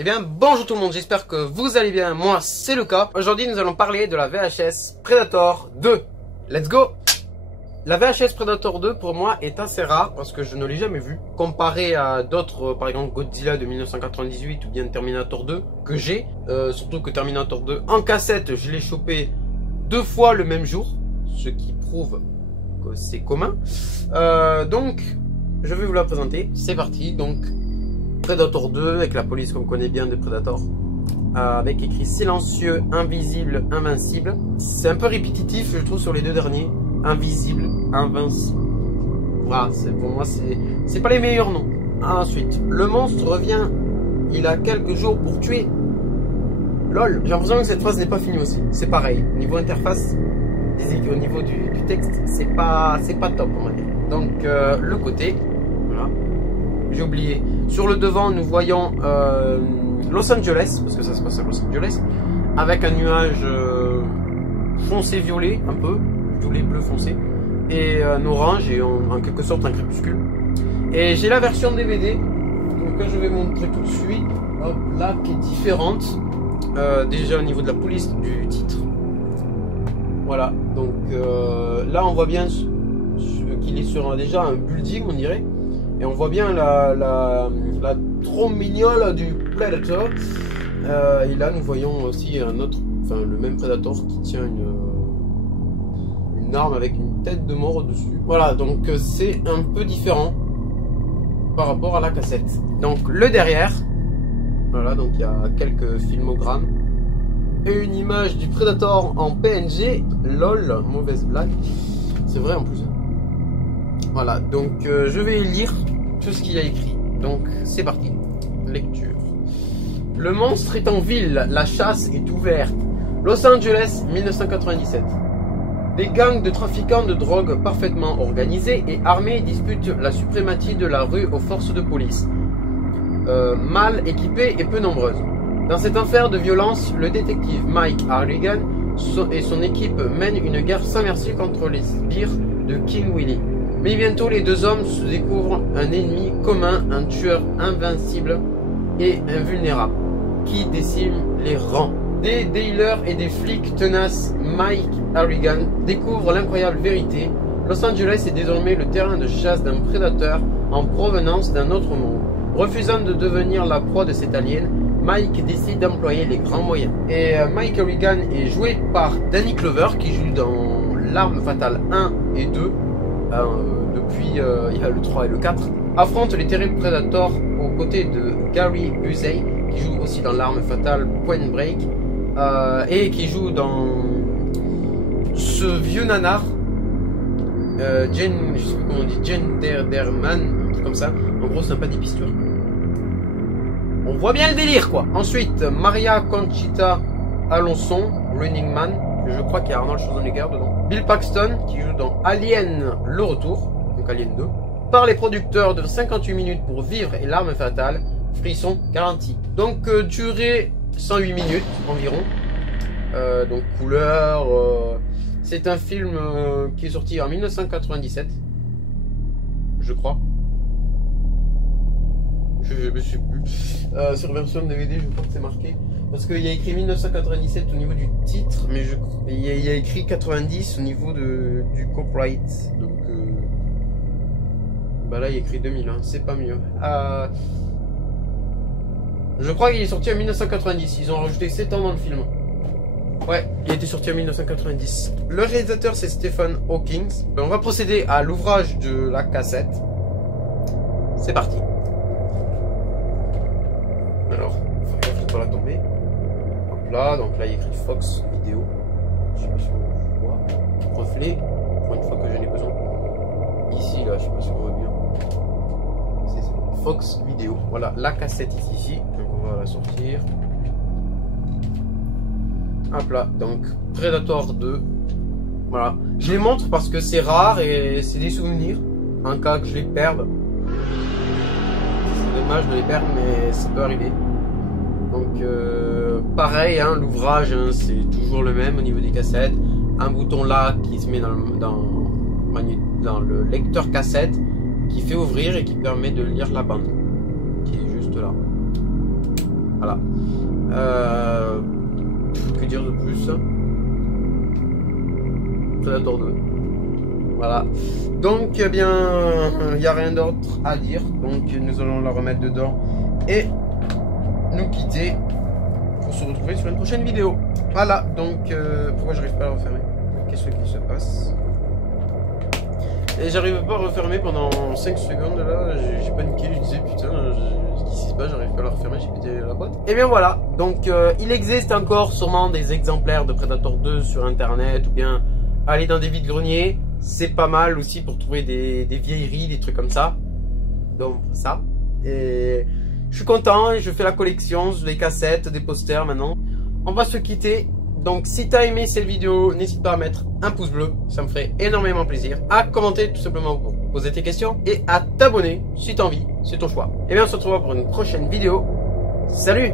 Eh bien bonjour tout le monde, j'espère que vous allez bien, moi c'est le cas. Aujourd'hui nous allons parler de la VHS Predator 2. Let's go. La VHS Predator 2 pour moi est assez rare parce que je ne l'ai jamais vue. Comparé à d'autres, par exemple Godzilla de 1998 ou bien Terminator 2 que j'ai. Surtout que Terminator 2 en cassette je l'ai chopé 2 fois le même jour. Ce qui prouve que c'est commun. Donc je vais vous la présenter, c'est parti. Donc Predator 2 avec la police qu'on connaît bien de Predator, avec écrit silencieux, invisible, invincible. C'est un peu répétitif je trouve sur les deux derniers. Invisible, invincible. Voilà, pour moi c'est pas les meilleurs noms. Ensuite, le monstre revient. Il a quelques jours pour tuer. LOL. J'ai l'impression que cette phrase n'est pas finie aussi. C'est pareil. Niveau interface, au niveau du texte, c'est pas top on va dire. Donc le côté. Voilà. J'ai oublié. Sur le devant, nous voyons Los Angeles, parce que ça se passe à Los Angeles, avec un nuage foncé violet, un peu, violet bleu foncé, et un orange, et en quelque sorte un crépuscule. Et j'ai la version DVD, donc que je vais montrer tout de suite, hop, là, qui est différente, déjà au niveau de la police du titre. Voilà, donc là on voit bien qu'il est sur déjà un building, on dirait. Et on voit bien la trop mignole du Predator. Et là nous voyons aussi un autre, enfin le même Predator qui tient une arme avec une tête de mort au-dessus. Voilà, donc c'est un peu différent par rapport à la cassette. Donc le derrière, voilà, donc il y a quelques filmogrammes et une image du Predator en PNG. LOL, mauvaise blague. C'est vrai en plus. Voilà, donc je vais lire tout ce qu'il y a écrit. Donc c'est parti. Lecture. Le monstre est en ville, la chasse est ouverte. Los Angeles, 1997. Des gangs de trafiquants de drogue parfaitement organisés et armés disputent la suprématie de la rue aux forces de police. Mal équipées et peu nombreuses. Dans cet enfer de violence, le détective Mike Harrigan et son équipe mènent une guerre sans merci contre les sbires de King Willy. Mais bientôt les deux hommes se découvrent un ennemi commun, un tueur invincible et invulnérable qui décime les rangs. Des dealers et des flics tenaces, Mike Harrigan découvre l'incroyable vérité. Los Angeles est désormais le terrain de chasse d'un prédateur en provenance d'un autre monde. Refusant de devenir la proie de cet alien, Mike décide d'employer les grands moyens. Et Mike Harrigan est joué par Danny Glover qui joue dans L'Arme Fatale 1 et 2. Depuis il y a le 3 et le 4, affronte les terribles Predators aux côtés de Gary Busey qui joue aussi dans L'Arme Fatale Point Break, et qui joue dans ce vieux nanar Jane, je sais pas comment on dit, Jane Derman, un truc comme ça. En gros c'est un pas des pisteurs. On voit bien le délire quoi. Ensuite Maria Conchita Alonso, Running Man. Je crois qu'il y a Arnold Schwarzenegger dedans. Bill Paxton qui joue dans Alien le retour, donc Alien 2. Par les producteurs de 58 minutes pour vivre et L'Arme Fatale, frisson garanti. Donc durée 108 minutes environ. Donc couleur. C'est un film qui est sorti en 1997. Je crois. Je me suis plus. Sur version DVD, je crois que c'est marqué. Parce qu'il y a écrit 1997 au niveau du titre, mais il y a écrit 90 au niveau du copyright. Donc bah là il y a écrit 2001, c'est pas mieux. Je crois qu'il est sorti en 1990, ils ont rajouté 7 ans dans le film. Ouais, il a été sorti en 1990. Le réalisateur c'est Stephen Hawking. On va procéder à l'ouvrage de la cassette. C'est parti. Alors, il faut pas la tomber. Là, donc là il y a écrit Fox Vidéo. Je sais pas si on voit. Reflet, pour une fois que j'en ai besoin. Ici, là, je sais pas si on voit bien. C'est Fox Vidéo. Voilà, la cassette ici. Donc on va la sortir. Hop là, donc Predator 2. Voilà. Je les montre parce que c'est rare et c'est des souvenirs. En cas que je les perde. C'est dommage de les perdre, mais ça peut arriver. Donc pareil, hein, l'ouvrage hein, c'est toujours le même au niveau des cassettes. Un bouton là qui se met dans le lecteur cassette qui fait ouvrir et qui permet de lire la bande qui est juste là. Voilà. Que dire de plus? Predator 2. Voilà. Donc, eh bien, il n'y a rien d'autre à dire. Donc, nous allons la remettre dedans et nous quitter pour se retrouver sur une prochaine vidéo. Voilà. Donc, pourquoi j'arrive pas à la refermer? Qu'est-ce qui se passe? Et j'arrive pas à refermer pendant 5 secondes là, j'ai paniqué, je disais putain, qu'est-ce qui se passe, j'arrive pas à la refermer, j'ai pété la boîte. Et bien voilà, donc il existe encore sûrement des exemplaires de Predator 2 sur internet ou bien aller dans des vides-greniers, c'est pas mal aussi pour trouver des vieilleries, des trucs comme ça. Donc ça, et je suis content, je fais la collection, des cassettes, des posters maintenant. On va se quitter. Donc si tu as aimé cette vidéo, n'hésite pas à mettre un pouce bleu, ça me ferait énormément plaisir. À commenter tout simplement pour poser tes questions et à t'abonner si tu as envie, c'est ton choix. Et bien on se retrouvera pour une prochaine vidéo. Salut!